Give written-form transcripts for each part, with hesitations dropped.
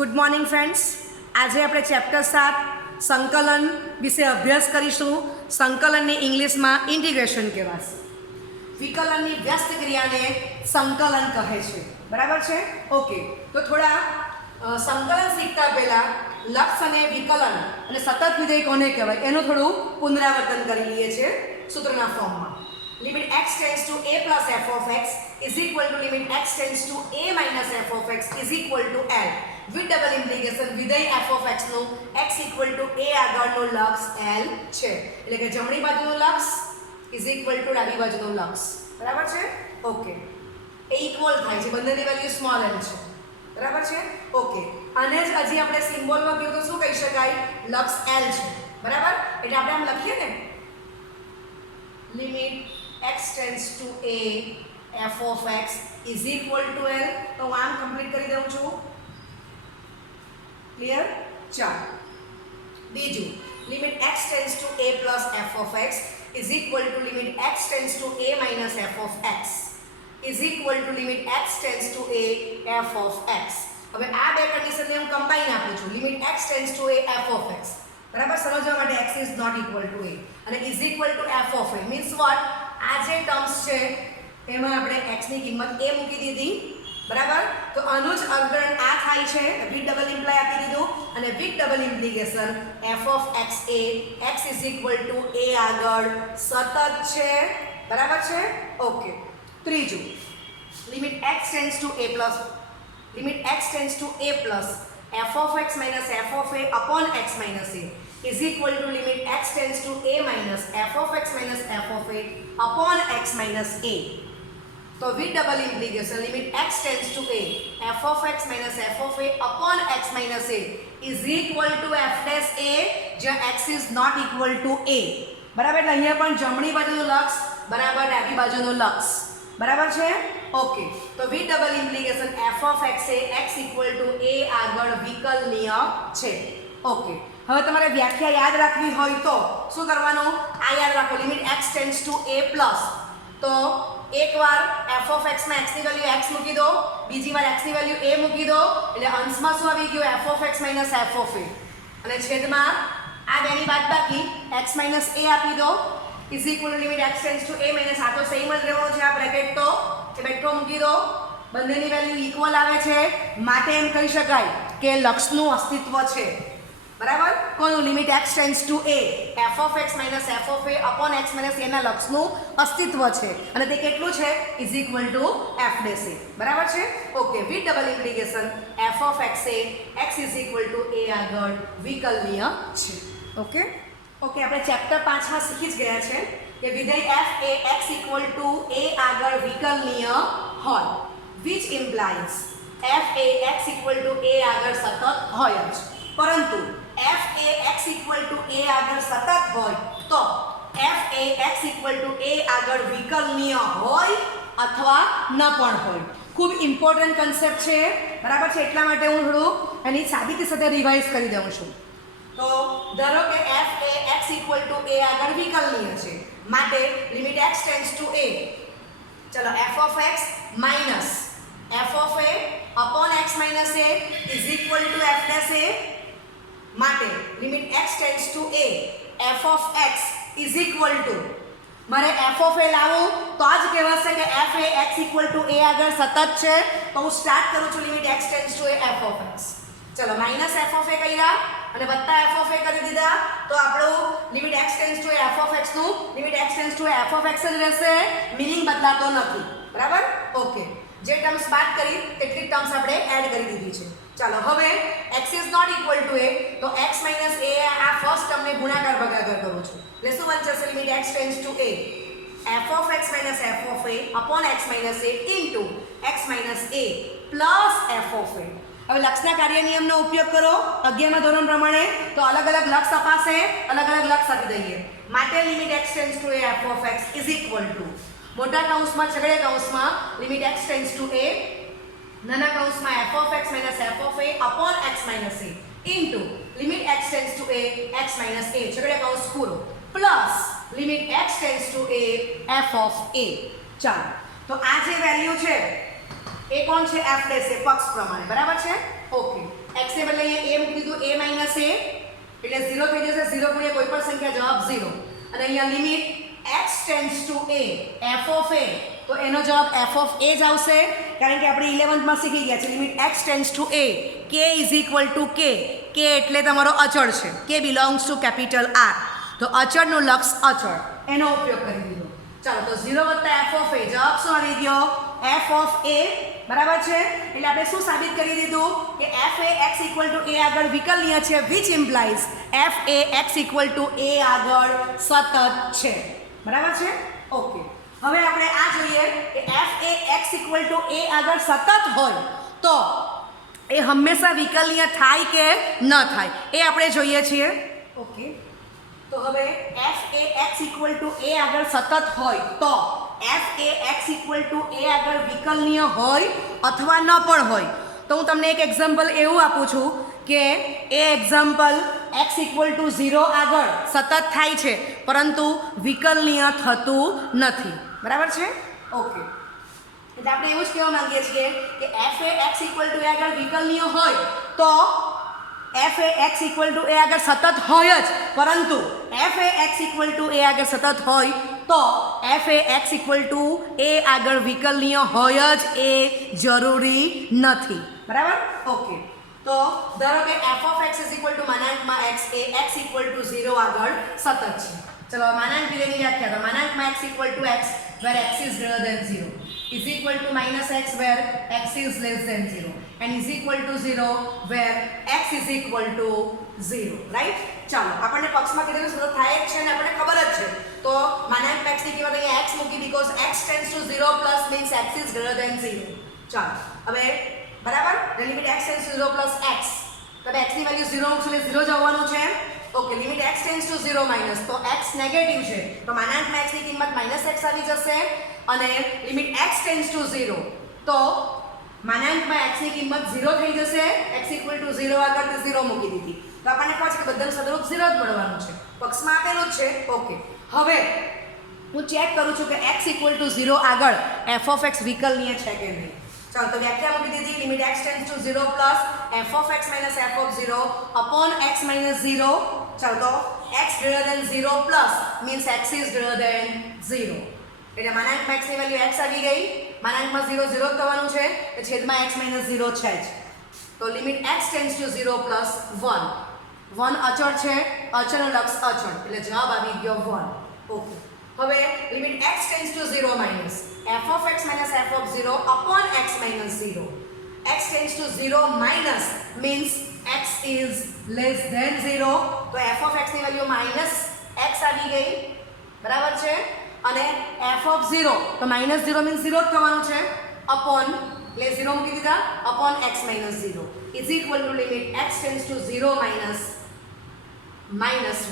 Good morning friends. આજે આપણે chapter 7 સંકલન વિશે અભ્યાસ કરીશું. સંકલનને ઇંગ્લિશમાં ઇન્ટિગ્રેશન કહેવાશે. વિકલનની વ્યસ્ત ક્રિયાને સંકલન કહે છે. બરાબર છે? ઓકે, તો થોડા સંકલન શીખતા પહેલાં લક્ષ અને વિકલન અને સતત વિધેય કોને કહેવાય એનું થોડું પુનરાવર્તન કરી લઈએ છીએ સૂત્રના ફોર્મમાં. limit x tends to a plus f of x is equal to limit x tends to a minus f of x is equal to L with double implication વિધેય f of x નું x equal to a આગળનું લક્ષ L છે. એટલે કે જમણી બાજુનું લક્ષ is equal to ડાબી બાજુનું લક્ષ. બરાબર છે? ઓકે, એ ઇક્વલ થાય છે, બંનેની વેલ્યુ સ્મોલ n છે. બરાબર છે? ઓકે, અને જ હજી આપણે સિમ્બોલમાં કહ્યું તો શું કહી શકાય? લક્ષ L છે. બરાબર? એટલે આપણે આમ લખીએ ને limit x tends to a f of x is equal to L. તો હું આમ કમ્પ્લીટ કરી દઉં છું. ક્લિયર? ચાલો, બીજું limit x tends to a plus f of x is equal to limit x tends to a minus f of x is equal to limit x tends to a f of x. હવે આ બે કન્ડિશનને હું combine આપું છું. limit x tends to a f of x. બરાબર? સમજવા માટે x is not equal to a અને is equal to f of a means what? આ જે ટર્મ્સ છે એમાં આપણે x ની કિંમત a મૂકી દીધી. બરાબર? તો આનું જ અર્ગણ આ થાય છે. વિથ ડબલ ઇમ્પ્લાય આપી દીધું અને with double implication f of x એ x is equal to a આગળ સતત છે. બરાબર છે? ઓકે, ત્રીજું limit x tends to a plus f of x minus f of a upon x minus a is equal to limit x tends to a minus f of x minus f of a upon x minus a. तो with double implication limit x tends to a f of x minus f of a upon x minus a is equal to f dash a જ્યાં x is not equal to a. બરાબર? એટલે અહીંયા પણ જમણી બાજુનું લક્ષ બરાબર ડાબી બાજુનું લક્ષ. બરાબર છે? ઓકે, તો with double implication f of x એ x equal to a આગળ વિકલનીય છે. ઓકે, હવે તમારે વ્યાખ્યા યાદ રાખવી હોય તો શું કરવાનું? આ યાદ રાખો, limit x tends two a plus. તો એકવાર f of x માં x ની વેલ્યુ x મૂકી દો, બીજી વાર x ની વેલ્યુ a મૂકી દો, એટલે અંશમાં શું આવી ગયું? f of x minus f of a, અને છેદમાં આ બેની બાદબાકી x minus a આપી દો is equal to limit x tends to a minus. આ તો સેમ જ રહેવાનું છે. આ બ્રેકેટ તો એ બેઠો મૂકી દો, બંનેની વેલ્યુ ઇક્વલ આવે છે, માટે એમ કહી શકાય કે લક્ષનું અસ્તિત્વ છે. બરાબર? કોનું? Limit x tends two a f of x minus f of a upon x minus a ના લક્ષનું અસ્તિત્વ છે અને તે કેટલું છે? is equal to f dash a. બરાબર છે? Okay, with double implication f of x એ x is equal to a આગળ વિકલનીય છે. ઓકે ઓકે, આપણે ચેપ્ટર 5 માં શીખી જ ગયા છે કે વિધેય f A x equal to a આગળ વિકલનીય હોય, which implies f A x equal to a આગળ સતત હોય જ. પરંતુ f A x equal to a આગળ સતત હોય તો f A x equal to a આગળ વિકલનીય હોય અથવા ન પણ હોય. ખૂબ ઇમ્પોર્ટન્ટ કન્સેપ્ટ છે. બરાબર છે? એટલા માટે હું થોડું એની સાબિતી સાથે રિવાઇઝ કરી દઉં છું. તો ધારો કે f A x equal to a આગળ વિકલનીય છે, માટે limit x tends two a, ચલો f of x minus f of a upon x minus a is equal to f dash a. માટે limit x tends two a f of x is equal to, મારે f of a લાવું તો જ કહેવાશે કે f A x equal to a આગળ સતત છે. તો હું સ્ટાર્ટ કરું છું limit x tends two a f of x. ચલો, માઈનસ f of a કર્યા અને વત્તા f of a કરી દીધા તો આપણું limit x tends two a f of x નું limit x tends two a f of x જ રહેશે, મિનિંગ બદલાતો નથી. બરાબર? ઓકે, જે ટર્મ્સ બાદ કરી તેટલી ટર્મ્સ આપણે એડ કરી દીધી છે. ચાલો, હવે x is not equal to a તો x minus a આ ફર્સ્ટ ટર્મને ગુણાકાર ભાગાકાર કરું છું. એટલે શું બનશે? Limit x tends two a f of x minus f of a upon x minus a into x minus a plus f of a. હવે લક્ષના કાર્ય નિયમનો ઉપયોગ કરો 11મા ધોરણ પ્રમાણે, તો અલગ અલગ લક્ષ અપાશે, અલગ અલગ લક્ષ આપી દઈએ. માટે limit x tends two a f of x is equal to મોટા કૌંસમાં છગડે કૌંસમાં limit x tends two a નાના કૌંસમાં f of x minus f of a upon x minus a into limit x tends two a x minus a છગડે કૌંસ પૂરો plus limit x tends two a f of a. ચાલો, તો આ જે value છે એ કોણ છે? f dash એ પક્ષ પ્રમાણે. બરાબર છે? ઓકે, x ને બદલે અહીંયા a મૂકી દીધું a માઈનસ a એટલે 0 થઈ જશે 0 ગુણ્યા કોઈ પણ સંખ્યા જવાબ 0 અને અહીંયા limit x tends two a f of a તો એનો જવાબ f ઓફ a જ આવશે કારણ કે આપણે 11th માં શીખી ગયા છે limit x tends two a k is equal two k k એટલે તમારો અચળ છે k belongs to capital R તો અચળનું લક્ષ અચળ એનો ઉપયોગ કરી દીધો ચાલો તો 0 વત્તા f ઓફ a જવાબ શું આવી ગયો f ઓફ a બરાબર છે એટલે આપણે શું સાબિત કરી દીધું કે f A x equal to a આગળ વિકલનીય છે which implies f A x equal to a આગળ સતત છે બરાબર છે ઓકે હવે આપણે આ જોઈએ કે f A x equal to a આગળ સતત હોય તો એ હંમેશા વિકલનીય થાય કે ન થાય એ આપણે જોઈએ છીએ ઓકે તો હવે f A x equal to a આગળ સતત હોય તો f A x equal to a આગળ વિકલનીય હોય અથવા ન પણ હોય તો હું તમને એક એક્ઝામ્પલ એવું આપું છું કે એ એક્ઝામ્પલ x ઇક્વલ ટુ 0 આગળ સતત થાય છે પરંતુ વિકલનીય થતું નથી બરાબર છે ઓકે એટલે આપણે એવું જ કહેવા માંગીએ છીએ કે f A x equal to a આગળ વિકલનીય હોય તો f A x equal to a આગળ સતત હોય જ પરંતુ f A x equal to a આગળ સતત હોય તો f A x equal to a આગળ વિકલનીય હોય જ એ જરૂરી નથી બરાબર ઓકે તો ધારો કે f of x is equal to માનાંકમાં x એ x ઇક્વલ ટુ 0 આગળ સતત છે ચલો માનાંક વિધેયની વ્યાખ્યા તો માનાંકમાં x equal to x where x is greater than 0 is equal to minus x where x is less than 0 and is equal to 0 where x is equal to 0 right ચાલો આપણને પક્ષમાં કીધેલું શરૂ થાય જ છે ને આપણને ખબર જ છે તો માનાંક x ની કિંમત અહીંયા x મૂકી because x tends to 0 plus means x is greater than 0 ચાલો હવે બરાબર the limit x tends to 0 plus x તો x ની વેલ્યુ 0 મૂકશું એટલે 0 જ આવવાનું છે okay limit x tends to 0 minus તો x નેગેટિવ છે તો માનાંકમાં x ની કિંમત -x આવી જશે અને લિમિટ x tends to 0 તો માનાંકમાં x ની કિંમત 0 થઈ જશે x ઇક્વલ ટુ 0 આગળ તે 0 મૂકી દીધી તો આપણને કહે છે કે બધાનું સદરૂપ 0 જ મળવાનું છે પક્ષમાં આપેલું જ છે ઓકે હવે હું ચેક કરું છું કે x ઇક્વલ ટુ 0 આગળ f ઓફ x વિકલનીય છે કે નહીં ચાલો તો વ્યાખ્યા મૂકી દીધી limit x tends to 0 plus f of x minus f of 0 upon x minus 0 ચાલો તો x greater than 0 plus means x is greater than 0 એટલે માનાંકમાં x ની વેલ્યુ x આવી ગઈ માનાંકમાં 0 0 થવાનું છે તો છેદમાં x માઈનસ 0 છે જ તો limit x tends to 0 plus 1 1 અચળ છે અચળનું લક્ષ અચળ એટલે જવાબ આવી ગયો 1 ઓકે હવે limit x tends to 0 minus f of x minus f of 0 upon x minus 0 x tends to 0 minus means x is less than 0 તો f of x ની વેલ્યુ minus x આવી ગઈ બરાબર છે અને f of 0 તો minus 0 means 0 જ થવાનું છે upon એટલે 0 મૂકી દીધા upon x minus 0 is equal to limit x tends to 0 minus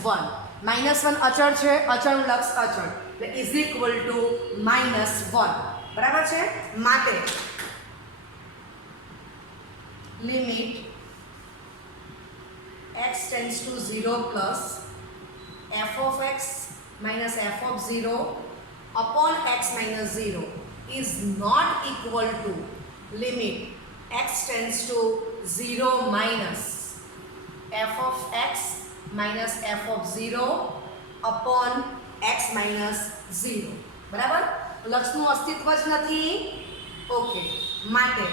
1 -1 અચળ છે અચળનું લક્ષ અચળ એટલે is equal to -1 બરાબર છે માટે limit x tends to 0 plus f of x minus f of 0 upon x minus 0 is not equal to limit x tends to 0 minus f of x minus f of 0 upon x minus 0 બરાબર લક્ષનું અસ્તિત્વ જ નથી okay માટે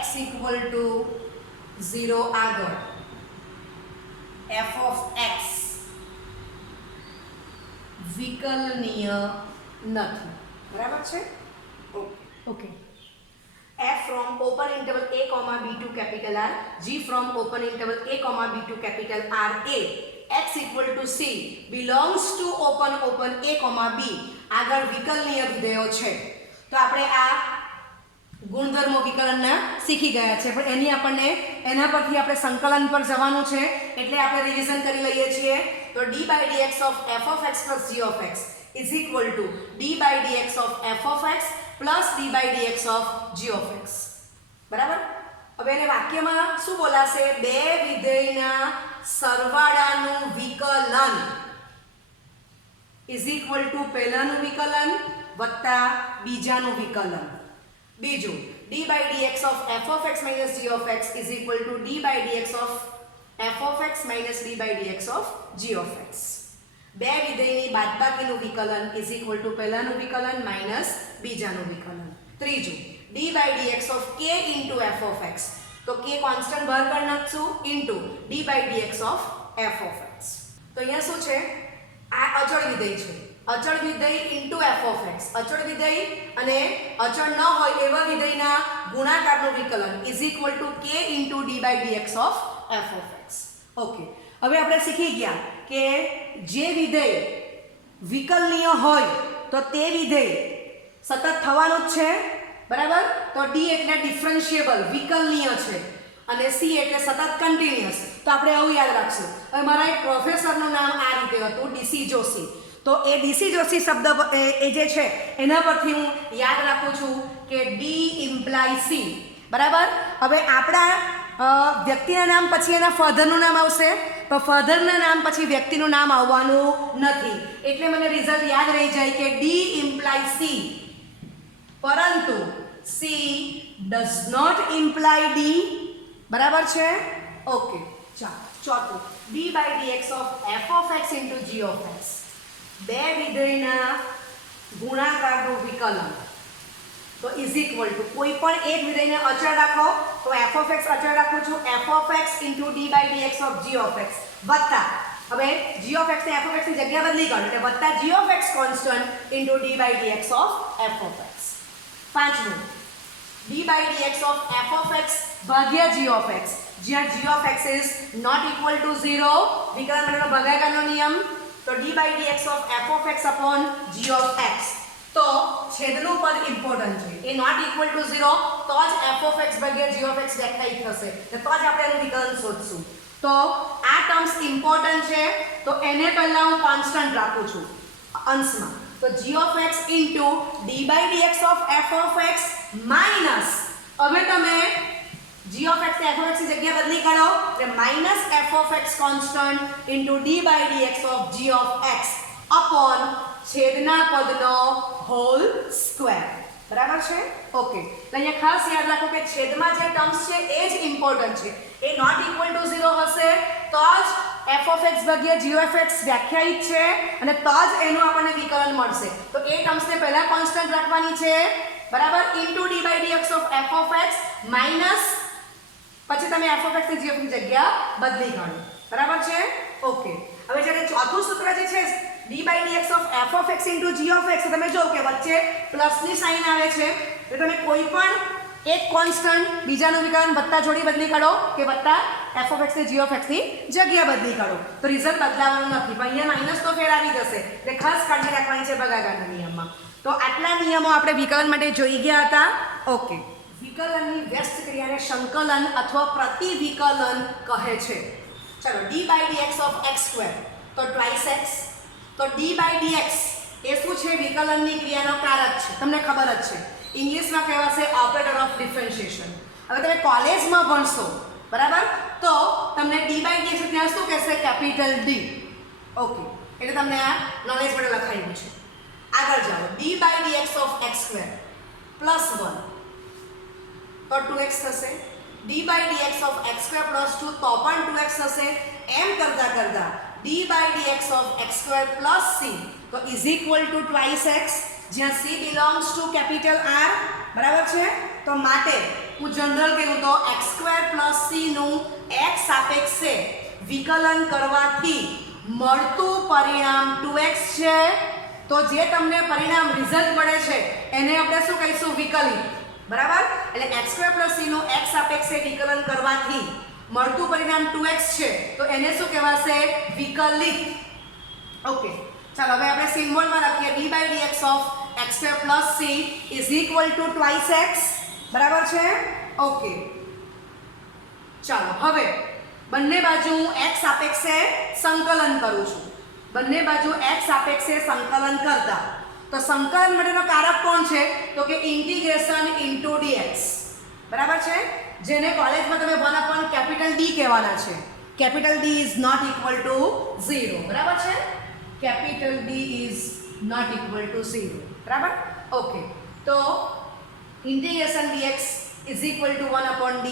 x equal to 0 આગળ f of x વિકલનીય નથી બરાબર છે okay f from open interval a comma b to capital R g from open interval a comma b to capital R a x equal to c belongs to open a comma b આગળ વિકલનીય વિધેયો છે તો આપણે આ ગુણધર્મો વિકલનના શીખી ગયા છે પણ એના પરથી આપણે સંકલન પર જવાનું છે એટલે આપણે રિવિઝન કરી લઈએ છીએ તો d by dx of f of x plus g of x is equal to d by dx of f of x plus d by dx of g of x બરાબર હવે એને વાક્યમાં શું બોલાશે બે વિધેયના સરવાળાનું વિકલન is equal to પહેલાનું વિકલન વત્તા બીજાનું વિકલન બીજું d d by dx of f of x minus g of x is equal to d by dx of f of x minus d by dx of g of x. બે વિધેયની બાદબાકીનું વિકલન is equal to પહેલાનું વિકલન minus બીજાનું વિકલન. ત્રીજું d by dx of k into f of x. તો k constant બહાર કાઢી નાખશું into d by dx of f of x. તો અહીંયા શું છે? આ અચળ વિધેય છે. અચળ વિધેય into f of x. અચળ વિધેય અને અચળ ન હોય એવા વિધેયના ગુણાકારનું વિકલન is equal to k into d by dx of f of x. Okay, હવે આપણે શીખી ગયા કે જે વિધેય વિકલનીય હોય તો તે વિધેય સતત થવાનું જ છે, બરાબર? તો d એટલે ડિફરન્શિયેબલ વિકલનીય છે અને c એટલે સતત કન્ટિન્યુઅસ. તો આપણે આવું યાદ રાખશું. હવે મારા એક પ્રોફેસરનું નામ આ રીતે હતું, ડીસી જોશી. તો એ ડીસી જોશી શબ્દ એ જે છે એના પરથી હું યાદ રાખું છું કે d ઇમ્પ્લાય c, બરાબર? હવે આપણા વ્યક્તિના નામ પછી એના ફાધરનું નામ આવશે, પણ ફાધરના નામ પછી વ્યક્તિનું નામ આવવાનું નથી. એટલે મને રિઝલ્ટ યાદ રહી જાય કે d ઇમ્પ્લાય c, પરંતુ c does not imply d, બરાબર છે? ઓકે, ચાલો ચોથું d by dx of f of x into g of x. બે વિધેયના ગુણાકારનું વિકલન તો ઇઝ ઇક્વલ ટુ કોઈ પણ એક વિધેયને અચળ રાખો તો f of x અચળ રાખું છું, f of x into d by dx of g of x વત્તા, હવે g of x ને f of x ની જગ્યા બદલી કરો એટલે વત્તા g of x constant into d by dx of f of x. પાંચમું d by dx of f of x ભાગ્યા g of x, જ્યાં g of x is not equal to 0, વિકલન માટેનો ભાગાકારનો નિયમ. તો d by dx of f of x upon g of x. તો છેદનું પદ important છે, એ નોટ ઇક્વલ ટુ 0 તો જ f of x ભાગ્યા g of x વ્યાખ્યાયિત થશે, તો જ આપણે એનું વિકલન શોધશું. તો આ ટર્મ્સ ઇમ્પોર્ટન્ટ છે તો એને પહેલા હું કોન્સ્ટન્ટ રાખું છું અંશમાં. તો g of x into d by dx of f of x minus, હવે તમે g of x ને f of x ની જગ્યા બદલી કરો એટલે minus f of x constant into d by dx of g of x upon છેદના પદનો whole square, બરાબર છે? ઓકે, તો અહીંયા ખાસ યાદ રાખો કે છેદમાં જે ટર્મ્સ છે એ જ ઇમ્પોર્ટન્ટ છે. એ નોટ ઇક્વલ ટુ 0 હશે તો જ f of x ભાગ્યા g of x વ્યાખ્યાયિત છે અને તો જ એનું આપણને વિકલન મળશે. તો એ ટર્મ્સને પહેલા કોન્સ્ટન્ટ રાખવાની છે, બરાબર? into d by dx of f of x minus પછી તમે f of x ની g of x ની જગ્યા બદલી કાઢો, બરાબર છે? ઓકે, હવે જ્યારે ચોથું સૂત્ર જે છે d by dx of f of x into g of x, તમે જો કે વચ્ચે પ્લસની સાઇન આવે છે એટલે તમે કોઈ પણ એક કોન્સ્ટન્ટ બીજાનું વિકલન વત્તા જોડી બદલી કાઢો કે વત્તા f of x ને g of x ની જગ્યા બદલી કાઢો તો રિઝલ્ટ બદલાવાનું નથી, પણ અહીંયા માઈનસ તો ફેર આવી જશે એટલે ખાસ કાળજી રાખવાની છે ભાગાકારના નિયમમાં. તો આટલા નિયમો આપણે વિકલન માટે જોઈ ગયા હતા. ઓકે, વિકલનની વ્યસ્ત ક્રિયાને સંકલન અથવા પ્રતિવિકલન કહે છે. ચલો d by dx of x square તો ટ્વાઇસ x. તો d by dx એ શું છે? વિકલનની ક્રિયાનો કારક છે, તમને ખબર જ છે. ઇંગ્લિશમાં કહેવાશે ઓપરેટર ઓફ ડિફરન્શિએશન. હવે તમે કોલેજમાં ભણશો, બરાબર? તો તમને d by dx ત્યાં શું કહેશે? Capital D. ઓકે, એટલે તમને આ નોલેજ માટે લખાયું છે. આગળ જાઓ, d by dx of x square plus 1 તો 2x થશે. d by dx of x square plus 2 તો પણ 2x થશે. એમ કરતા કરતા d by dx of x square plus c તો is equal to twice x, જ્યાં c belongs to capital R, બરાબર છે? તો માટે હું જનરલ કહું તો x square plus c નું x સાપેક્ષે વિકલન કરવાથી મળતું પરિણામ 2x છે. તો જે તમને પરિણામ રિઝલ્ટ મળે છે એને આપણે શું કહીશું? વિકલિત, બરાબર? એટલે x square plus c નું x સાપેક્ષે વિકલન કરવાથી મળતું પરિણામ 2x છે તો એને શું કહેવાશે? વિકલિત. ઓકે, ચાલો હવે આપણે સિમ્બોલમાં લખીએ d by dx of x square plus c is equal to twice x, બરાબર છે? ઓકે, ચાલો હવે બંને બાજુ હું x સાપેક્ષે સંકલન કરું છું. બંને બાજુ x સાપેક્ષે સંકલન કરતા તો સંકલન માટેનો કારક કોણ છે? તો કે ઇન્ટિગ્રેશન ઇન્ટુ dx, બરાબર છે? જેને કોલેજમાં તમે 1 upon કેપિટલ D કહેવાના છે. Capital D is not equal to 0, બરાબર છે? Capital D is not equal to 0, બરાબર? ઓકે, તો integration dx is equal two 1/d,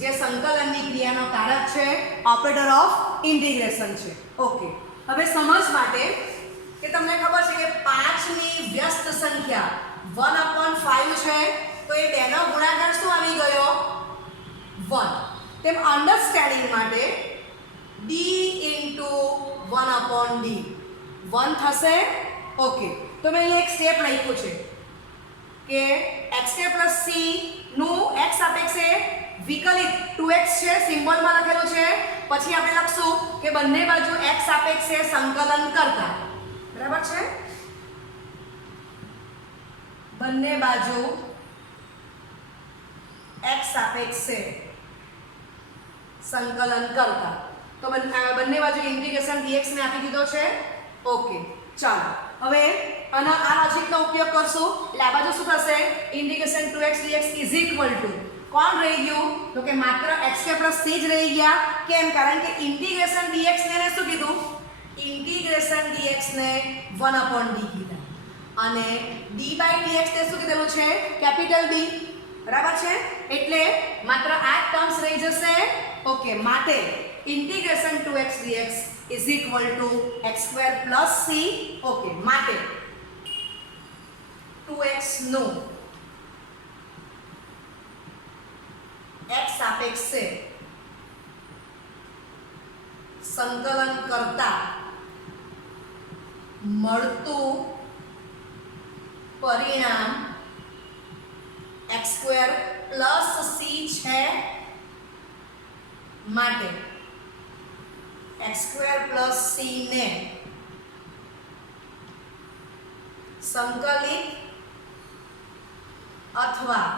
જે સંકલનની ક્રિયાનો કારક છે, ઓપરેટર ઓફ ઇન્ટિગ્રેશન છે. ઓકે, હવે સમજ માટે કે તમને ખબર છે કે 5 ની વ્યસ્ત સંખ્યા 1/5 છે, તો એ 2 નો ગુણાકાર શું આવી ગયો? 1. તેમ અન્ડરસ્ટેન્ડિંગ માટે d * 1/d 1 થશે. ઓકે, તો મેં અહીંયા એક સ્ટેપ લખ્યું છે કે x² + c નું x સાપેક્ષે વિકલિત 2x છે, સિમ્બોલમાં લખેલું છે. પછી આપણે લખશું કે બંને બાજુ x સાપેક્ષે સંકલન કરતા. બરાબર છે? બંને બાજુ x સાપેક્ષે સંકલન કરતા. તો બંને બાજુ ઇન્ટિગ્રેશન dx ને આપી દીધો છે. ઓકે, ચાલો હવે આના આ લોજિકનો ઉપયોગ કરશું. એટલે આ બાજુ શું થશે? Integration 2x dx is equal two કોણ રહી ગયું? તો કે માત્ર x² + c જ રહી ગયા. કેમ? કારણ કે ઇન્ટિગ્રેશન dx ને શું કીધું? ઇન્ટિગ્રેશન dx ને 1/d કીધા અને d/dx ને શું કીધેલું છે? Capital D. બરાબર છે? એટલે માત્ર આ ટર્મ્સ રહી જશે. ઓકે, માટે integration 2x dx is equal two x² + c. Okay, માટે 2x નું x સાપેક્ષે સંકલન કરતા મળતું પરિણામ x² + c છે. માટે x² + c ને સંકલિત અથવા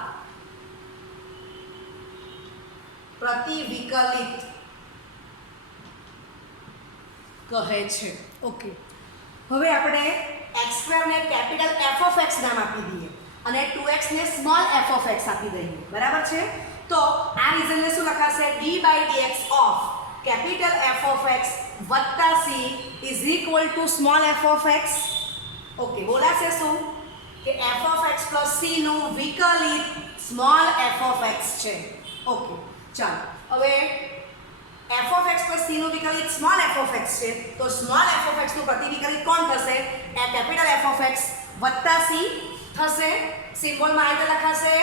પ્રતિવિકલિત કહે છે. ઓકે, હવે આપણે x² ને કેપિટલ f(x) નામ આપી દઈએ અને 2x ને સ્મોલ f(x) આપી દઈએ. બરાબર છે? તો આ રીઝનને શું લખાશે? d/dx of capital f(x) + c is equal to small f(x). Okay, બોલાશે શું? કે f(x + c નું વિકલિત સ્મોલ f(x) છે. ઓકે, ચાલો હવે f(x + c નું વિકલિત સ્મોલ f(x) છે, તો સ્મોલ f(x) નું પ્રતિવિકલિત કોણ થશે? એ કેપિટલ f(x) + c થશે. સિમ્બોલમાં આ રીતે લખાશે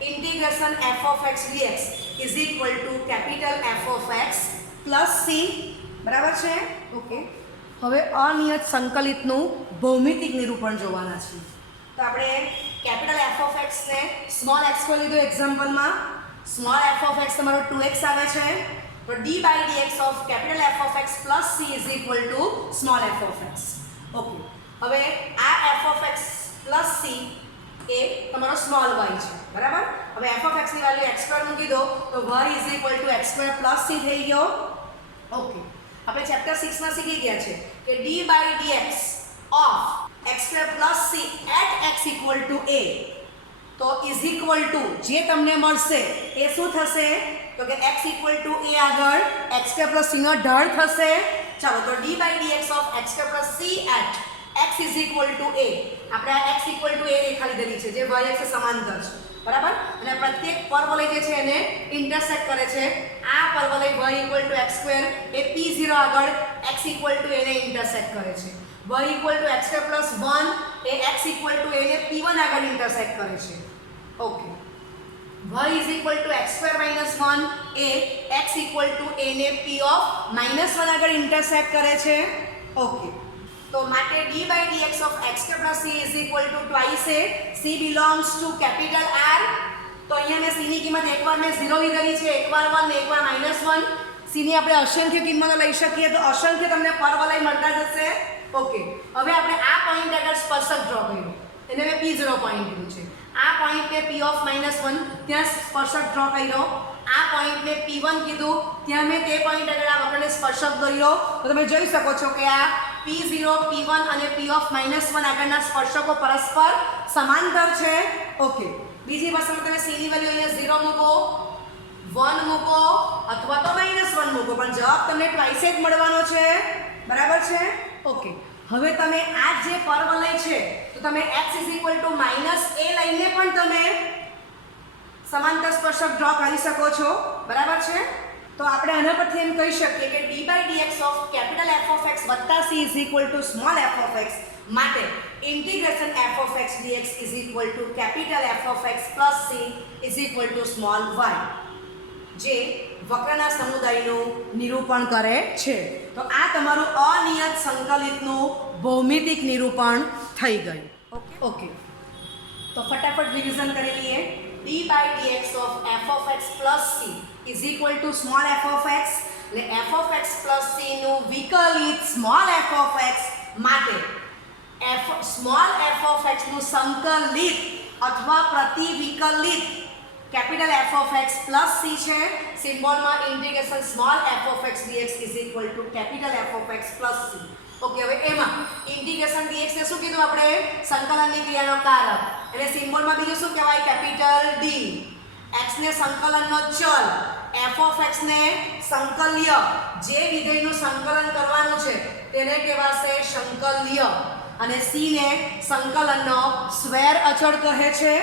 integration f(x dx is equal two capital f(x + c). બરાબર છે? ઓકે, હવે અનિયત સંકલિતનું ભૌમિતિક નિરૂપણ જોવાના છે. તો આપણે કેપિટલ f(x) ને સ્મોલ x કો લીધો એક્ઝામ્પલમાં. સ્મોલ f(x) તમારો 2x આવે છે, તો d/dx of capital f(x + c is equal to small f(x). Okay, હવે આ f(x + c એ તમારો સ્મોલ y છે. બરાબર? હવે f(x) ની વેલ્યુ x² મૂકી દો તો y is equal two x² + c થઈ ગયો. ઓકે, આપણે ચેપ્ટર 6 માં શીખી ગયા છે કે d/dx of x² + c at x equal to a તો ઇઝ ઇક્વલ ટુ જે તમને મળશે એ શું થશે? તો કે x ઇક્વલ ટુ a આગળ x² + c નો ઢાળ થશે. ચાલો, તો d/dx of x² + c at x is equal to a. આપણે આ x ઇક્વલ ટુ a રેખા લીધેલી છે જે y અક્ષ સમાંતર છે. બરાબર? અને પ્રત્યેક પરવલય જે છે એને ઇન્ટરસેક્ટ કરે છે. આ પરવલય y equal to x² A p0 આગળ x ઇક્વલ ટુ a ને ઇન્ટરસેક્ટ કરે છે. y equal to x² + 1 A x equal to a ને p1 આગળ ઇન્ટરસેક્ટ કરે છે. Okay, y is equal two x² - 1 A x equal to a ને p of -1 આગળ ઇન્ટરસેક્ટ કરે છે. ઓકે, તો માટે d/dx of x² + c is equal two twice a. c belongs to capital R. તો અહીંયા મેં c ની કિંમત એકવાર મેં 0 લીધેલી છે, એકવાર 1 ને એકવાર -1. c ની આપણે અસંખ્ય કિંમતો લઈ શકીએ તો અસંખ્ય તમને પરવલય મળતા જશે. ઓકે, હવે આપણે આ પોઈન્ટ આગળ સ્પર્શક ડ્રો કર્યો, એને મેં p0 પોઈન્ટ કીધું છે. આ પોઈન્ટને p ઓફ -1 ત્યાં સ્પર્શક ડ્રો કર્યો. આ પોઈન્ટને p1 કીધું, ત્યાં મેં તે પોઈન્ટ આગળ આ વક્રને સ્પર્શક દોર્યો. તો તમે જોઈ શકો છો કે આ p0, p1 અને p ઓફ -1 આગળના સ્પર્શકો પરસ્પર સમાંતર છે. ઓકે, બીજી વસ્તુ તમે c ની વેલ્યુ અહીંયા 0 મૂકો, 1 મૂકો અથવા તો -1 મૂકો, પણ જવાબ તમને ટ્વાઇસ જ મળવાનો છે. બરાબર છે? ઓકે, હવે તમે આ જે પરવલય છે તો તમે x = -a લઈને પણ તમે સમાંતર સ્પર્શક ડ્રો કરી શકો છો, બરાબર છે? તો આપણે આના પરથી એમ કહી શકીએ કે d/dx of capital f of x વત્તા c is equal to small f of x માટે integration f of x dx is equal two capital f of x plus c is equal to small y, જે વક્રના સમુદાયનું નિરૂપણ કરે છે. તો આ તમારું અનિયત સંકલિતનું ભૌમિતિક નિરૂપણ થઈ ગયું. ઓકે, તો ફટાફટ રિવિઝન કરી લઈએ. d/dx of f of x plus c is equal to small f of x, એટલે f of x plus c નું વિકલિત small f of x માટે small f of x નું સંકલિત અથવા પ્રતિવિકલિત capital f of x plus c છે. સિમ્બોલમાં integration small f of x dx is equal to capital f of x plus c. Okay, હવે એમાં ઇન્ટિગ્રેશન dx ને શું કીધું આપણે? સંકલનની ક્રિયાનો કારક. એટલે સિમ્બોલમાં બીજું શું કહેવાય? Capital D. x ને સંકલનનો ચલ, f of x ને સંકલ્ય, જે વિધેયનું સંકલન કરવાનું છે તેને કહેવાશે સંકલ્ય, અને c ને સંકલનનો સ્વેર અચળ કહે છે.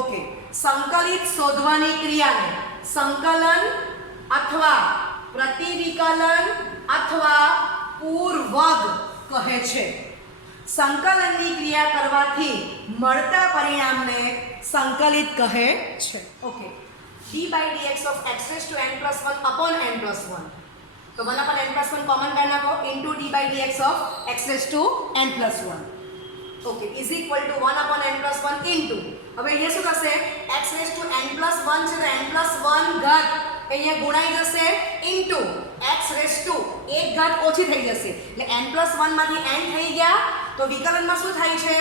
ઓકે, સંકલિત શોધવાની ક્રિયાને સંકલન અથવા પ્રતિવિકલન અથવા પૂર્વગ કહે છે. સંકલનની ક્રિયા કરવાથી મળતા પરિણામને સંકલિત કહે છે. Okay, d/dx of x raised to n plus 1 upon n plus 1, તો 1 upon n plus 1 કોમન કાઢી નાખો, into d/dx of x raised to n plus 1. Okay, is equal to 1 upon n plus 1 into, હવે અહીંયા શું થશે? x raised to n plus 1 છે તો n plus 1 ઘાત અહીંયા ગુણાઈ જશે, into x raised to એક ઘાત ઓછી થઈ જશે, એટલે n plus 1 માંથી n થઈ ગયા. તો વિકલનમાં શું થાય છે?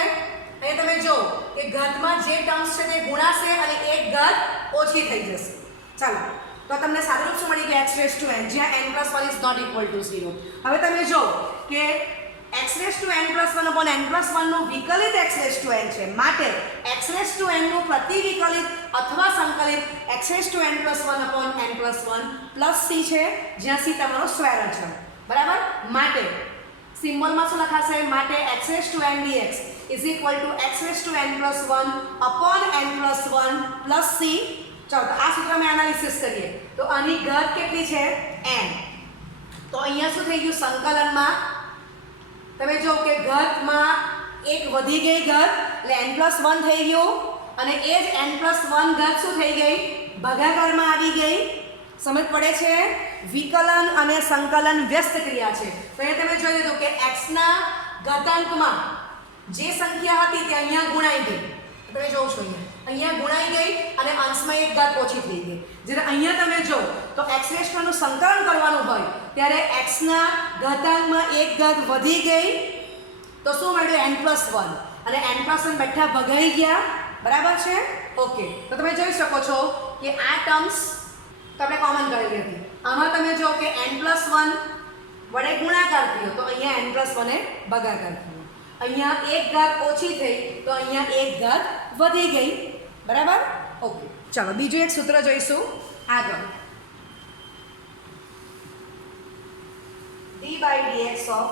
અહીંયા તમે જો કે ઘાતમાં જે ટર્મ્સ છે તે ગુણાશે અને એક ઘાત ઓછી થઈ જશે. ચાલો, તો તમને સાદુરૂપ શું મળી ગયું? x raised to n, જ્યાં n plus 1 is not equal to 0. હવે તમે જો કે x raised to n plus 1 upon n plus 1 નું વિકલિત x raised to n છે, માટે x raised to n નું પ્રતિવિકલિત અથવા સંકલિત x raised to n plus 1 upon n plus 1 plus c છે, જ્યાં c તમારો સ્ક્વેર છે, બરાબર? માટે સિમ્બોલમાં શું લખાશે? માટે x raised to n dx is equal to x raised to n plus 1 upon n plus 1 plus c. ચાલો, તો આ સૂત્ર મેં એનાલિસિસ કરીએ તો આની ઘાત કેટલી છે? n. તો અહીંયા શું થઈ ગયું? સંકલનમાં તમે જો કે ઘાતમાં એક વધી ગઈ ઘાત, એટલે n plus 1 થઈ ગયું, અને એ જ n plus 1 ઘાત શું થઈ ગઈ? ભાગાકારમાં આવી ગઈ. સમજ પડે છે? વિકલન અને સંકલન વ્યસ્ત ક્રિયા છે. તો એ તમે જોઈ લીધું કે x ના ઘાતાંકમાં જે સંખ્યા હતી તે અહીંયા ગુણાઈ ગઈ. તમે જોવો છો અહીંયા ગુણાઈ ગઈ અને અંશમાં એક ઘાત ઓછી થઈ ગઈ. જ્યારે અહીંયા તમે જો તો x raised to નું સંકલન કરવાનું હોય ત્યારે x ના ઘાતાંકમાં એક ઘાત વધી ગઈ, તો શું મળ્યું? n plus 1, અને n plus 1 બેઠા ભગાઈ ગયા, બરાબર છે? ઓકે, તો તમે જોઈ શકો છો કે આ ટર્મ્સ તો આપણે કોમન કરેલી હતી. આમાં તમે જો કે n plus 1 વડે ગુણાકાર થયો તો અહીંયા n plus 1 એ ભાગાકાર થયો. અહીંયા એક ઘાત ઓછી થઈ તો અહીંયા એક ઘાત વધી ગઈ, બરાબર? ઓકે, ચાલો બીજું એક સૂત્ર જોઈશું આગળ. d/dx of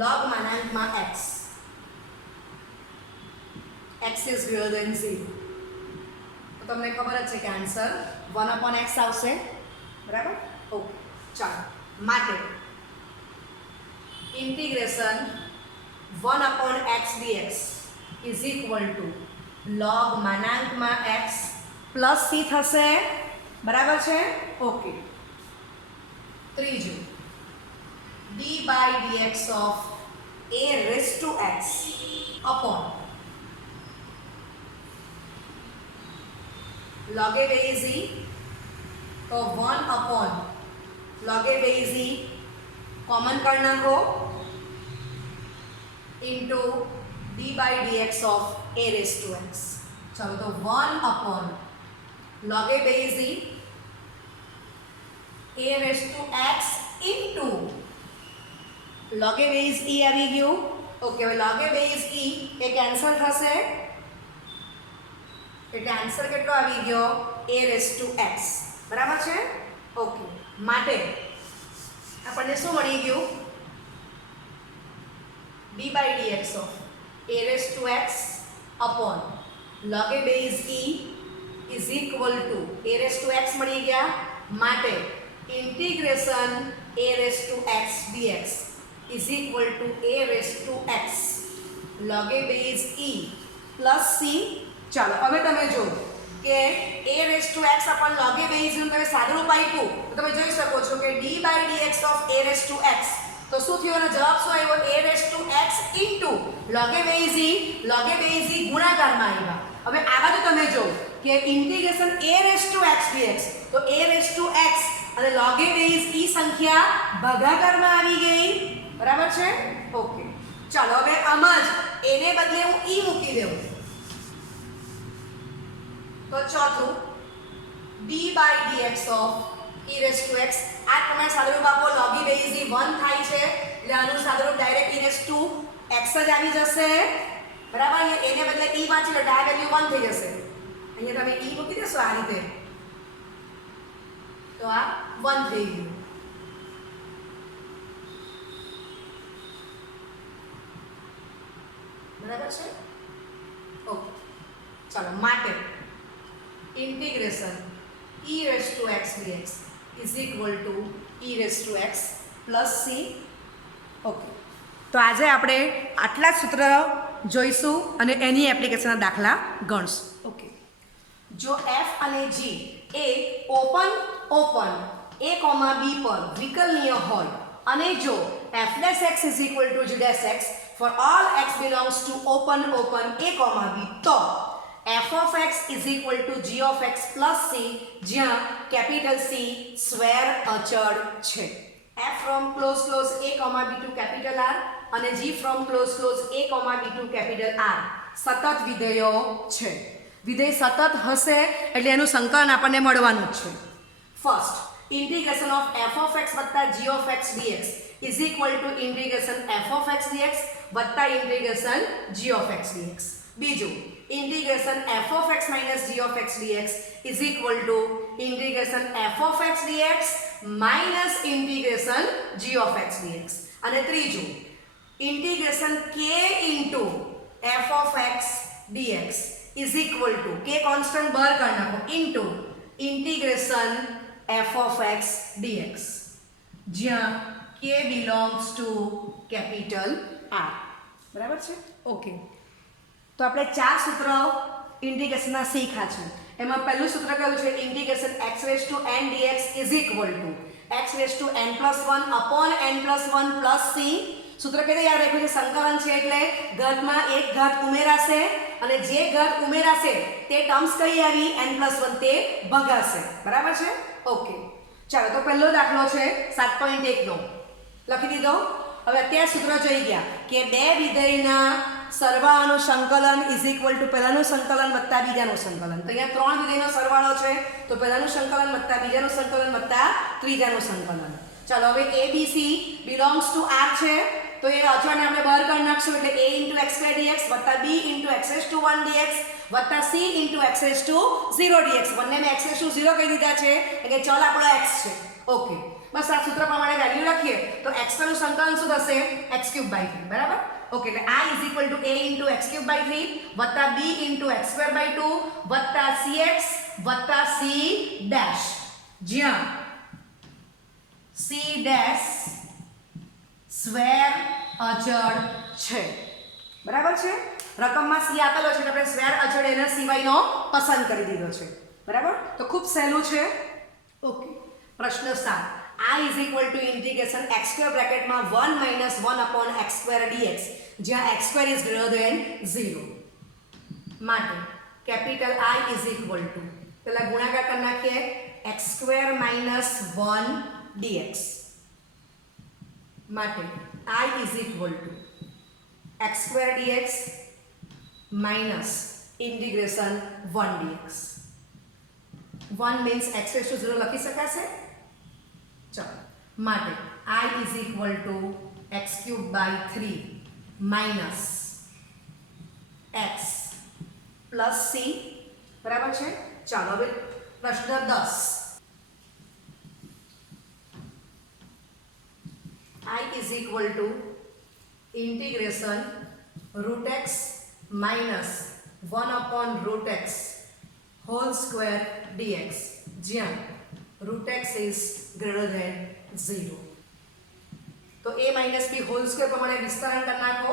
log માનાંકમાં x is greater than 0. તો તમને ખબર જ છે કે આન્સર 1 upon x આવશે, બરાબર? ઓકે, ચાલો, માટે integration 1 upon x dx is equal to log માનાંકમાં x plus c થશે, બરાબર છે? ઓકે, ત્રીજું d/dx of a raised to x upon log a base e, तो 1 upon log a base e common करना हो into d/dx of a raised to x. चलो, तो 1 upon log a base e a raised to x into log a base e આવી ગયું. Okay, હવે log a base e A cancel થશે, એટલે answer કેટલો આવી ગયો? a raised to x, બરાબર છે? ઓકે, માટે આપણને શું મળી ગયું? d/dx of a raised to x upon log a base e is equal to a raised to x મળી ગયા માટે integration a raised to x dx is equal to a raised to x log a base e plus c. ચાલો હવે તમે જો કે a raised to x upon log a base નું તમે સાદું રૂપ આપ્યું તો તમે જોઈ શકો છો કે d by dx of a raised to x તો શું થયું એનો જવાબ શું આવ્યો a raised to x into log a base e ગુણાકારમાં આવ્યા. હવે આ બાજુ તમે જો કે integration a raised to x dx તો a raised to x અને log a base e સંખ્યા ભાગાકારમાં આવી ગઈ બરાબર છે. ઓકે ચાલો હવે આમાં જ a ને બદલે હું e મૂકી દઉં તો ચોથું d by dx of e raised to x આ તમે સાદુરૂપ આપો log e base e 1 થાય છે એટલે આનું સાદુરૂપ direct e raised to x જ આવી જશે બરાબર. અહીંયા a ને બદલે e વાંચી લો એટલે આ વેલ્યુ 1 થઈ જશે. અહીંયા તમે e મૂકી દેશો આ રીતે તો આ 1 થઈ ગયું બરાબર છે. ઓકે ચાલો માટે integration e raised to x dx is equal to e raised to x plus c. Okay તો આજે આપણે આટલા જ સૂત્ર જોઈશું અને એની એપ્લિકેશનના દાખલા ગણશું. ઓકે જો f અને g A open a, b પર વિકલનીય હોય અને જો f'(x) is equal to g'(x) for all x belongs to open a, b તો f of x is equal to g of x plus c જ્યાં capital C square અચળ છે. f from close a, b to capital R અને g from close a, b to capital R સતત વિધેયો છે. વિધેય સતત હશે એટલે એનું સંકલન આપણને મળવાનું જ છે. First integration of f of x વત્તા g of x dx is equal to integration f of x dx વત્તા integration g of x dx. બીજું integration f of x minus g of x dx is equal to integration f of x dx minus integration g of x dx. અને ત્રીજું integration k into f of x dx is equal to k constant બહાર કાઢી નાખો into integration f of x dx જ્યાં k belongs to capital R બરાબર છે. Okay તો આપણે ચાર સૂત્ર ઇન્ટિગ્રેશનના શીખ્યા છે. એમાં પહેલું સૂત્ર કયું છે integration x raised to n dx is equal to x raised to n plus 1 upon n plus 1 plus c. સૂત્ર કેવી યાદ રાખ્યું છે સંકલન છે એટલે ઘાતમાં એક ઘાત ઉમેરાશે અને જે ઘાત ઉમેરાશે તે ટર્મ્સ કઈ આવી n plus 1 તે ભગાશે બરાબર છે. ઓકે ચાલો તો પહેલો દાખલો છે 7.1 નો લખી દીધો. હવે અત્યારે સૂત્ર જોઈ ગયા કે બે વિધેયના સરવાળાનું સંકલન ઇઝ ઇક્વલ ટુ પહેલાનું સંકલન વત્તા બીજાનું સંકલન. તો અહીંયા ત્રણ વિધેયનો સરવાળો છે તો પહેલાનું સંકલન વત્તા બીજાનું સંકલન વત્તા ત્રીજાનું સંકલન. ચાલો હવે a b c belongs to r છે તો એ અચળને આપણે બહાર કાઢી નાખશું એટલે a into x square dx વત્તા b into x raised to 1 dx વત્તા c into x raised to 0 dx. બંને મેં x raised to 0 કહી દીધા છે એટલે ચલ આપણો x છે. ઓકે બસ આ સૂત્ર પ્રમાણે વેલ્યુ લખીએ તો x નું સંકલન શું થશે x³/3 બરાબર. ઓકે એટલે i is equal to a into x³/3 વત્તા b into x²/2 વત્તા cx વત્તા c ડેશ જ્યાં c ડેશ સ્ક્વેર અચળ છે બરાબર છે. રકમમાં c આપેલો છે એટલે આપણે સ્ક્વેર અચળ એના સિવાયનો પસંદ કરી દીધો છે બરાબર. તો ખૂબ સહેલું છે. ઓકે પ્રશ્ન 7 I is equal to integration x square bracket માં 1 minus 1 upon x square dx જ્યાં x square is greater than 0 માટે capital I is equal to પહેલા ગુણાકાર કરી નાખીએ x square minus 1 dx માટે I is equal to x square dx minus integration 1 dx. 1 means x raised to 0 લખી શકાશે. ચાલો માટે I is equal to x³/3 minus x plus c બરાબર છે. ચાલો હવે પ્રશ્ન 10 I is equal to integration root x minus 1/√x whole square dx, જ્યાં √x is greater than 0. તો a minus b whole square પ્રમાણે વિસ્તરણ કરી નાખો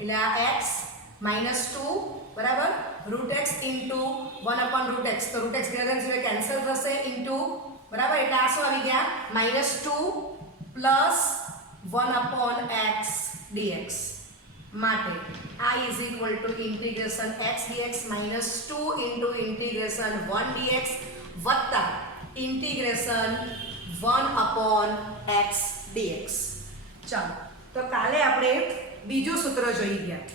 એટલે આ x -2 બરાબર √x ઇન્ટુ 1/√x, તો √x greater than 0 કેન્સલ થશે ઇન્ટુ બરાબર એટલે આ શું આવી ગયા -2 પ્લસ 1/x dx માટે I is equal to integration x dx -2 into integration 1 dx વત્તા integration 1/x dx. ચાલો તો કાલે આપણે બીજું સૂત્ર જોઈ ગયા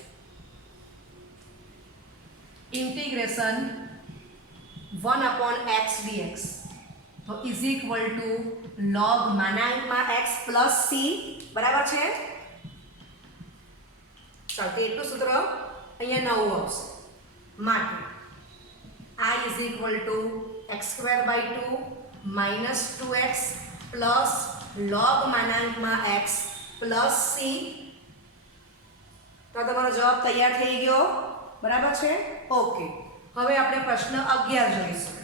integration 1/x dx તો is equal to log માનાંકમાં x plus c બરાબર છે. ચાલો તો એટલું સૂત્ર અહીંયા નવું આવશે માટે I is equal to x²/2 minus 2x plus log માનાંકમાં x plus c. તો તમારો જવાબ તૈયાર થઈ ગયો બરાબર છે. ઓકે હવે આપણે પ્રશ્ન 11 જોઈશું.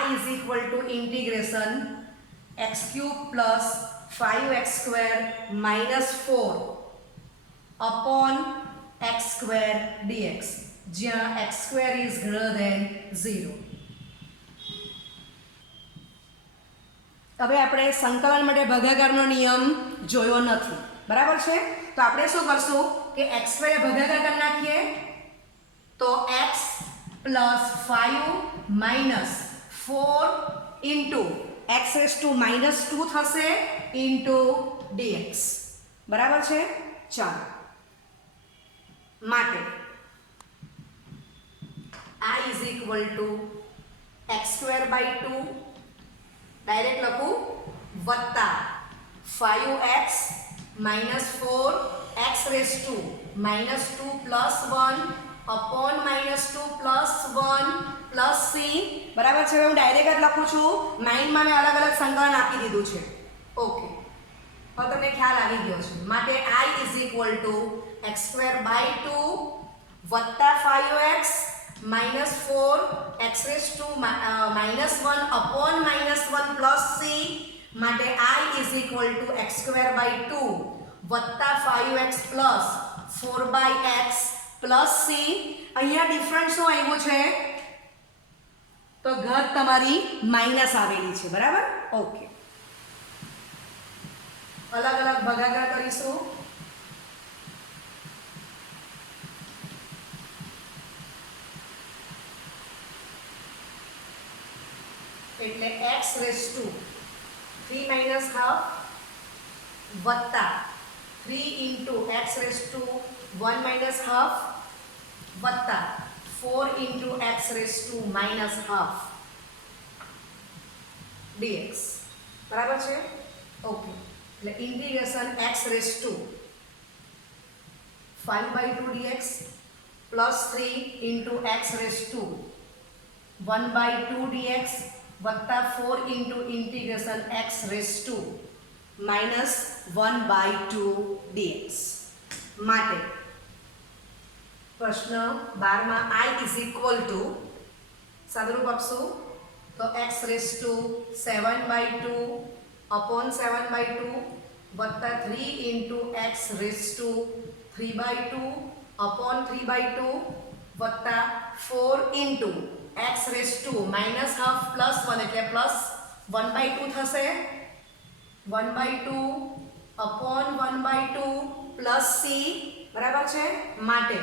I is equal to integration x³ plus 5x² minus 4 upon x² dx, જ્યાં x² is greater than 0. હવે આપણે સંકલન માટે ભાગાકારનો નિયમ જોયો નથી બરાબર છે. તો આપણે શું કરશું કે x² ભાગાકાર કરી નાખીએ તો x plus 5 minus 4 into x raised to -2 થશે into dx બરાબર છે. ચાલો માટે I is equal to x²/2 direct લખું વત્તા 5x minus 4 x raised to -2 plus 1 upon -2 plus 1 plus c બરાબર છે. હું ડાયરેક્ટ જ લખું છું, માઇન્ડમાં મેં અલગ અલગ સંકલન આપી દીધું છે. ઓકે હવે તમને ખ્યાલ આવી ગયો છે માટે I is equal to x²/2 વત્તા 5x minus 4 x raised to -1 upon -1 plus c માટે I is equal to x²/2 વત્તા 5x plus 4/x plus c. અહીંયા ડિફરન્સ શું આવ્યું છે તો ઘાત તમારી માઇનસ આવેલી છે બરાબર. ઓકે અલગ અલગ ભાગાકાર કરીશું. એટલે x raised to 3 minus half વત્તા 3 into x raised to 1 minus half વત્તા 4 into x raised to minus half dx બરાબર છે. ઓકે એટલે integration x raised to 5/2 dx plus 3 into x raised to 1/2 dx વત્તા 4 into integration x raised to minus 1/2 dx માટે પ્રશ્ન 12 માં I is equal to સાદુરૂપ આપશું તો x raised to 7/2 upon 7/2 વત્તા 3 into x raised to 3/2 upon 3/2 વત્તા 4 into x raised to minus half plus 1 એટલે plus 1/2 થશે 1/2 upon 1/2 plus c બરાબર છે. માટે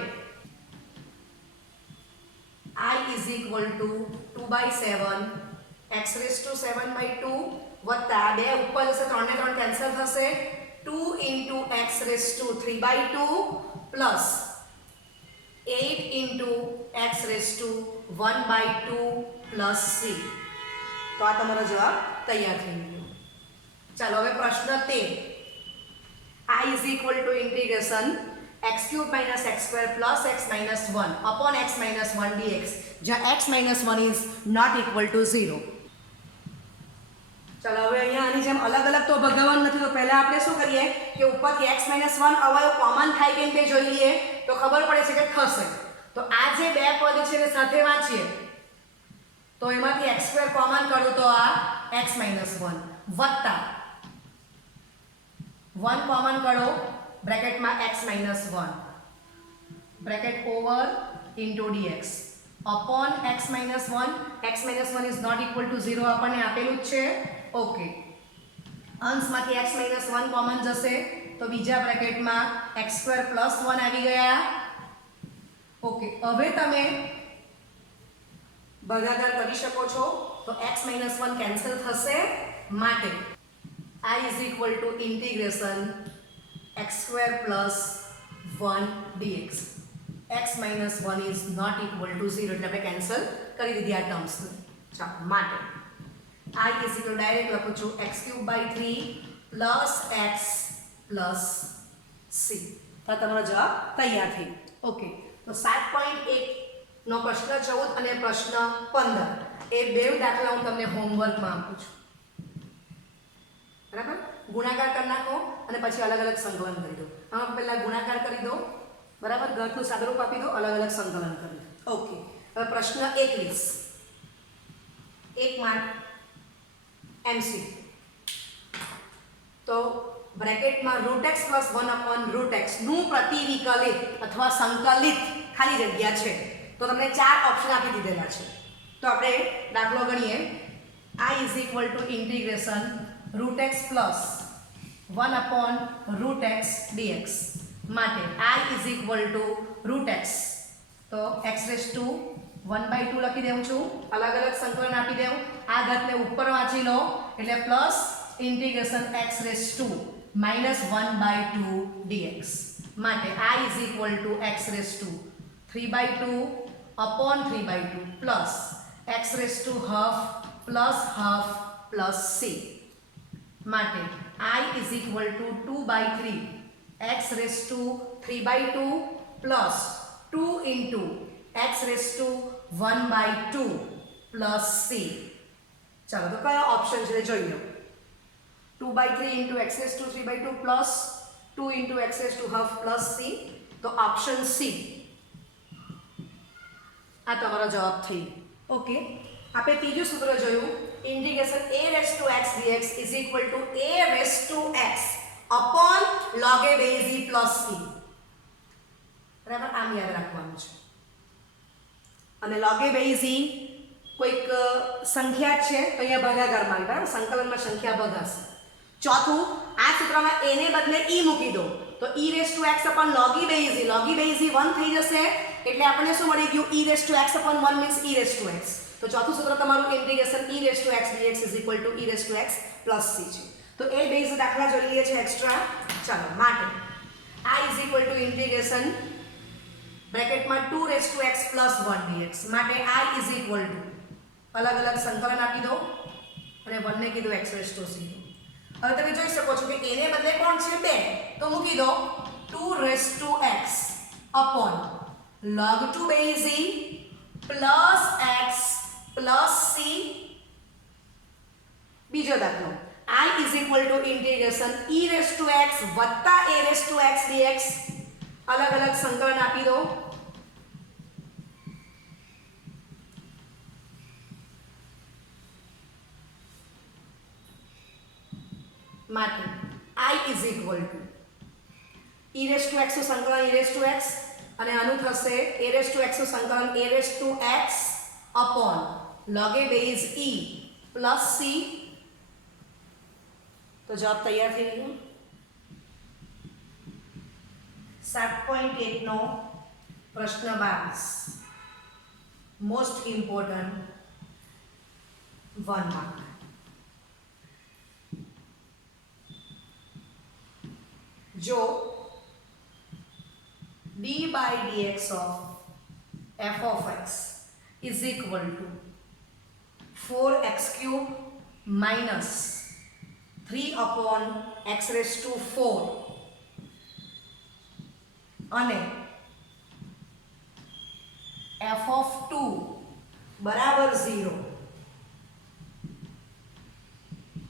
I is equal to 2/7 x raised to 7/2 વત્તા 2 ઉપર જશે 3 ને 3 કેન્સલ થશે 2 into x raised to 3/2 plus 8 into x raised to 1/2 plus c. તો આ તમારો જવાબ તૈયાર થઈ ગયો. ચાલો હવે પ્રશ્ન 13. I is equal to integration x³ minus x² plus x minus 1 upon x minus 1 dx જ્યાં x minus 1 is not equal to 0. ચાલો હવે અહીંયા આની જેમ અલગ અલગ તો ભગાવવાનું નથી, તો પહેલા આપણે શું કરીએ કે ઉપરથી x minus 1 અવયવ કોમન થાય કે તે જોઈ લઈએ તો ખબર પડે છે કે થશે. તો તો આ જે બે પદ છે એને સાથે વાંચીએ તો એમાંથી x સ્ક્વેર કોમન કાઢો તો આ x - 1 વત્તા 1 કોમન કાઢો બ્રેકેટમાં x - 1 bracket over into dx upon x - 1 x - 1 is not equal to 0 આપણને આપેલું જ છે ઓકે અંશમાંથી x - 1 કોમન જશે તો બીજા બ્રેકેટમાં x² + 1 આવી ગયા ઓકે હવે તમે ભાગાકાર કરી શકો છો તો x - 1 કેન્સલ થશે માટે I is equal to integration x² + 1 dx x - 1 is not equal to 0 એટલે આપણે કેન્સલ કરી દીધી આ ટર્મ્સ ચાલો માટે I is equal ડાયરેક્ટ લખું છું x³ / 3 + x + c તો તમારો જવાબ તૈયાર થઈ ઓકે તો 7.1 નો પ્રશ્ન 14 અને પ્રશ્ન 15 એ બે દાખલા હું તમને હોમવર્કમાં આપું છું બરાબર ગુણાકાર કરી નાખો અને પછી અલગ અલગ સંકલન કરી દો આમાં પહેલા ગુણાકાર કરી દો બરાબર ઘટનું સાદુરૂપ આપી દો અલગ અલગ સંકલન કરી દો ઓકે હવે પ્રશ્ન 21 એક માર્ક MC તો બ્રેકેટમાં √x + 1/√x નું પ્રતિવિકલિત અથવા સંકલિત ખાલી જગ્યા છે તો તમને ચાર ઓપ્શન આપી દીધેલા છે તો આપણે દાખલો ગણીએ I is equal to integration √x + 1/√x dx માટે I is equal to √x તો x⁻² લખી દેઉં છું અલગ અલગ સંકલન આપી દેઉં આ ઘાતને ઉપર વાંચી લો એટલે પ્લસ ઇન્ટિગ્રેશન x⁻² - 1/2 dx માટે I is equal to x⁻² 3/2 upon 3/2 plus x⁻² + ½ plus c માટે I is equal to 2/3 x⁻³ 3/2 plus 2 into x⁻² 1/2 plus c ચાલો તો કયો ઓપ્શન છે જોઈ લો 2/3 into x⁻² 3/2 plus 2 into x⁻² plus c તો option c આ તમારો જવાબ થઈ ઓકે આપણે ત્રીજું સૂત્ર જોયું integration a⁻x dx is equal to a⁻x upon log a base e plus c બરાબર આમ યાદ રાખવાનું છે અને log a base e કોઈક સંખ્યા છે તો અહીંયા ભાગાકારમાં બરાબર સંકલનમાં સંખ્યા ભગાશે ચોથું આ સૂત્રમાં a ને બદલે e મૂકી દો તો e⁻x log e base e 1 થઈ જશે એટલે આપણને શું મળી ગયું e⁻x 1 means e⁻x તો ચોથું સૂત્ર તમારું integration e⁻x dx is equal to e⁻x plus c છે તો એ બેઝ દાખલા જોઈ લઈએ છે એક્સ્ટ્રા ચાલો માટે I is equal to integration બ્રેકેટમાં 2⁻x + 1 dx માટે I is equal to અલગ અલગ સંકલન આપી દો અને 1 ને કીધું x⁻c હવે તમે જોઈ શકો છો કે a ને બદલે કોણ છે 2 તો મૂકી દો 2⁻x upon log 2 base e plus x plus c બીજો દાખલો I is equal to integration e⁻x વત્તા a⁻x dx અલગ અલગ સંકલન આપી દો માટે I is equal to e⁻x નું સંકલન e⁻x અને આનું થશે a⁻x નું સંકલન a⁻x upon log a base e plus c તો જવાબ તૈયાર થઈ ગયો 7.1 નો પ્રશ્ન 22 મોસ્ટ ઇમ્પોર્ટન્ટ 1 માર્ક જો d by dx of f of x is equal to 4x³ minus 3 upon x⁻⁴ અને f of 2 બરાબર 0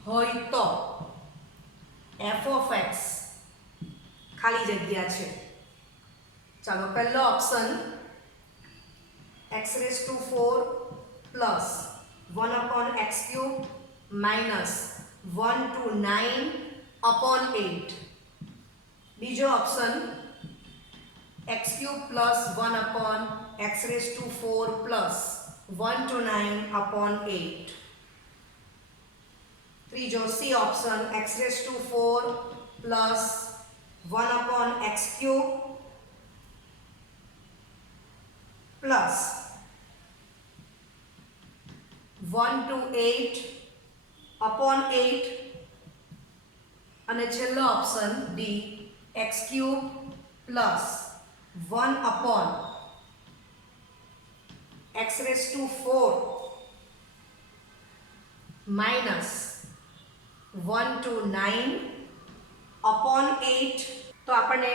હોય તો f of x ખાલી જગ્યા છે ચાલો પહેલો option x raised to 4 plus 1 upon x cube minus 1 to 9 upon 8. બીજો option x cube plus 1 upon x raised to 4 plus 1 to 9 upon 8. ત્રીજો C option x raised to 4 plus 1 upon x cube plus 1 to 8 upon 8 અને છેલ્લો option D x cube plus 1 upon x raised to 4 minus 1 to 9 upon 8. તો આપણને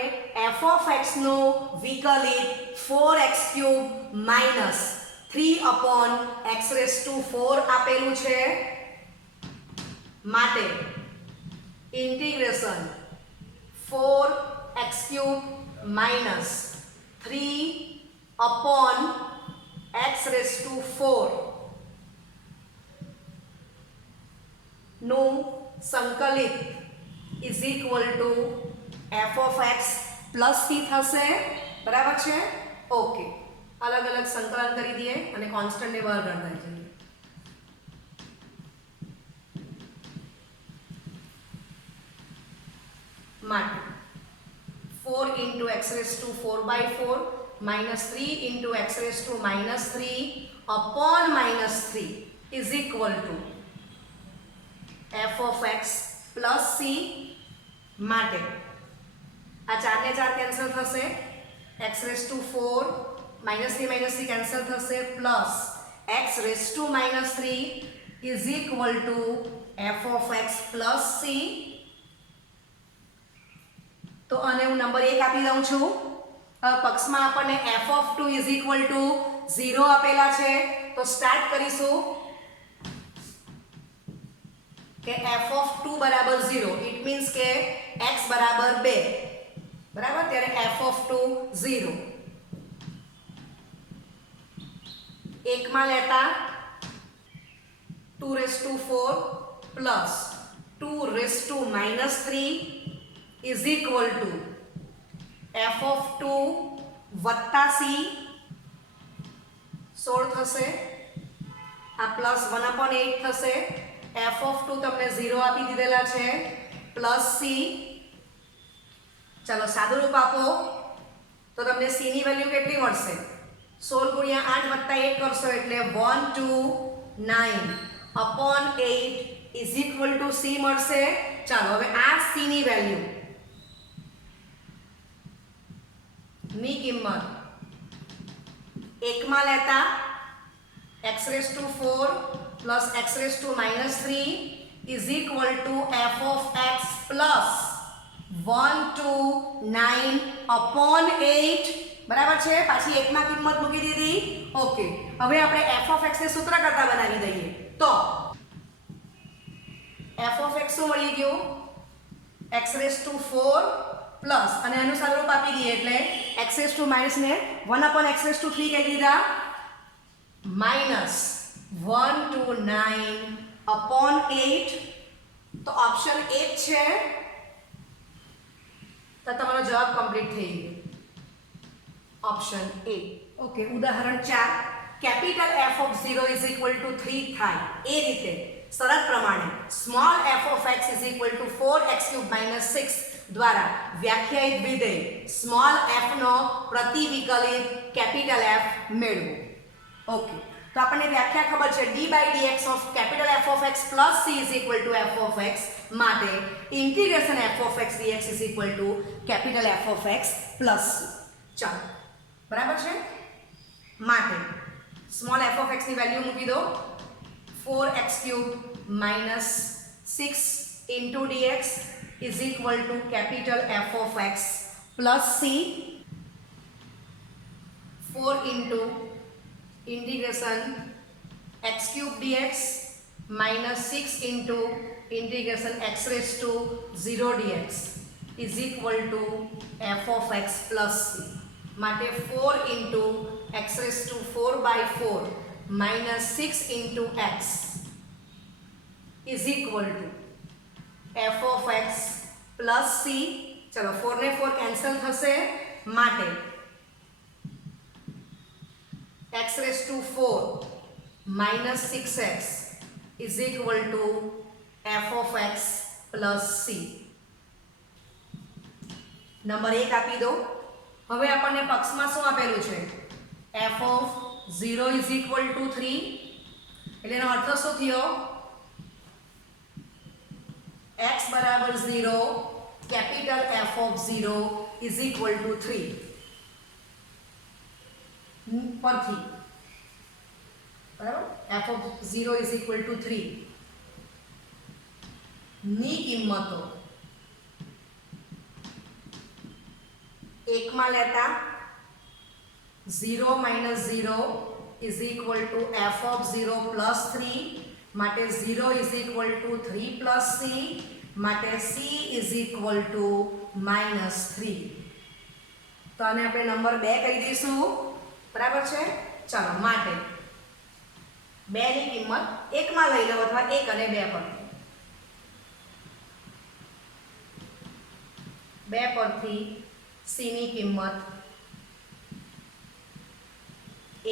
f of x નો વિકલિત 4x cube minus 3 upon x raised to 4 આપેલું છે. માટે integration 4x cube minus 3 upon x raised to 4 નું સંકલિત is equal to f of x plus c થશે. બરાબર છે? ઓકે, અલગ અલગ સંકલન કરી દઈએ અને કોન્સ્ટન્ટ ને બહાર કાઢતા જઈએ. માટે 4 into x raised to 4 by 4 minus 3 into x raised to minus 3 upon minus 3 is equal to f of x plus c. માટે આ 4 ને 4 કેન્સલ થશે, x raised to 4 minus 3 cancel થશે, plus x raised to minus 3 is equal to f of x plus c. તો આને હું number 1 આપી દઉં છું. પક્ષમાં આપણને f of 2 is equal to 0 આપેલા છે. તો સ્ટાર્ટ કરીશું કે f of 2 બરાબર 0. ઇટ મીન્સ કે x બરાબર 2. બરાબર? ત્યારે f of 2 0. 1 માં લેતા 2 raised to 4 plus 2 raised to minus 3 is equal to f of 2 વત્તા c 16 થશે. આ પ્લસ 1 upon 8 થશે. f of 2 તમને 0 આપી દીધેલા છે, પ્લસ c. ચાલો સાદું રૂપ આપો તો તમને c ની વેલ્યુ કેટલી મળશે? 16 ગુણ્યા 8 વત્તા 1 કરશો એટલે 1 to 9 upon 8 is equal to c મળશે. ચાલો હવે આ c ની વેલ્યુ ની કિંમત 1 માં લેતા x raised to 4 plus x raised to minus 3 is equal to f of x plus 1 to 9 upon 8. બરાબર છે? પાછી 1 માં કિંમત મૂકી દીધી. ઓકે, હવે આપણે f of x ને સૂત્ર કરતા બનાવી દઈએ. તો f of x શું મળી ગયું? x raised to 4 પ્લસ અને આનું સાદુરૂપ આપી દઈએ એટલે x raised to minus ને 1 upon x raised to 3 કહી દીધા, માઇનસ 1 to 9 upon 8. તો ઓપ્શન 1 છે. તો તમારો જવાબ કમ્પ્લીટ થઈ ગયો. Option A. ઓકે, ઉદાહરણ 4. Capital f of 0 is equal to 3 થાય એ રીતે શરત પ્રમાણે small f of x is equal to 4x cube minus 6 દ્વારા વ્યાખ્યાયિત વિધેય સ્મોલ f નો પ્રતિવિકલિત કેપિટલ F મેળવો. ઓકે, તો આપણને વ્યાખ્યા ખબર છે d by dx of capital F of x plus c is equal to f of x. માટે integration f of x dx is equal to capital F of x plus c. ચાલો, બરાબર છે? માટે સ્મોલ f of x ની value મૂકી દો. 4x cube minus 6 into dx is equal to capital F of x plus c. 4 into integration x cube dx minus 6 into integration x raised to 0 dx is equal to f of x plus c. માટે 4 into x raised to 4/4 minus 6 into x is equal to f of x plus c. ચલો 4 ને 4 cancel થશે માટે x raised to 4 minus 6x is equal to f of x plus c. Number 1 આપી દો. હવે આપણને પક્ષમાં શું આપેલું છે? f of 0 is equal to 3. એટલે એનો અર્થ શું થયો? x બરાબર 0, capital f of 0 is equal to 3 પરથી બરાબર f of 0 is equal to 3 ની કિંમતો એકમાં લેતા 0 minus 0 is equal to f of 0 plus 3 માટે 0 is equal to 3 plus c માટે c is equal to minus 3. તો આને આપણે નંબર 2 કહી દઈશું. બરાબર છે? ચાલો માટે 2 ની કિંમત 1 માં લઈ લો અથવા 1 અને 2 પર 2 પરથી c ની કિંમત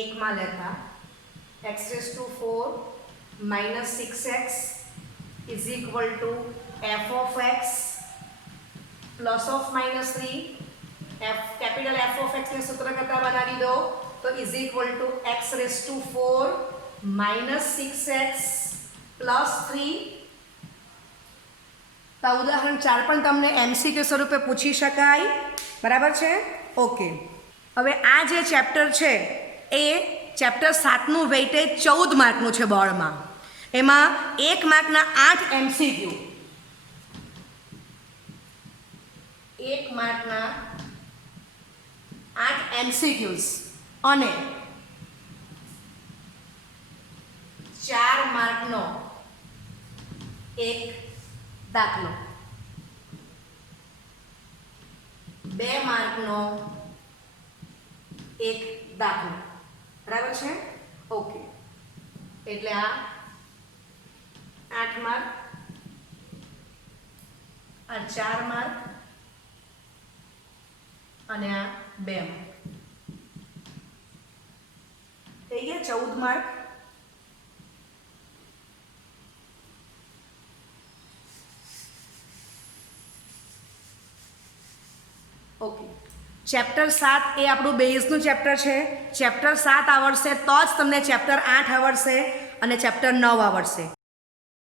1 માં લેતા x raised to 4 minus 6x is equal to f of x plus of minus 3. Capital f of x ने सूत्र करता बनावी दो तो is equal to x raised to 4 minus 6x plus 3. તો ઉદાહરણ 4 પણ તમને MCQ સ્વરૂપે પૂછી શકાય. બરાબર છે? ઓકે. હવે આ જે ચેપ્ટર છે એ ચેપ્ટર 7 નું વેઇટેજ 14 માર્કનું છે બોર્ડમાં. એમાં 1 માર્કના 8 MCQ, 1 માર્કના 8 MCQs અને 4 માર્કનો એક દાખલો, 2 માર્કનો એક દાખલો. બરાબર છે? ઓકે. એટલે આ 8 માર્ક, આ 4 માર્ક અને આ 2 માર્ક થઈ ગયા 14 માર્ક. ઓકે. ચેપ્ટર 7 એ આપણું બેઝનું ચેપ્ટર છે. ચેપ્ટર 7 આવડશે તો જ તમને ચેપ્ટર 8 આવડશે અને ચેપ્ટર 9 આવડશે.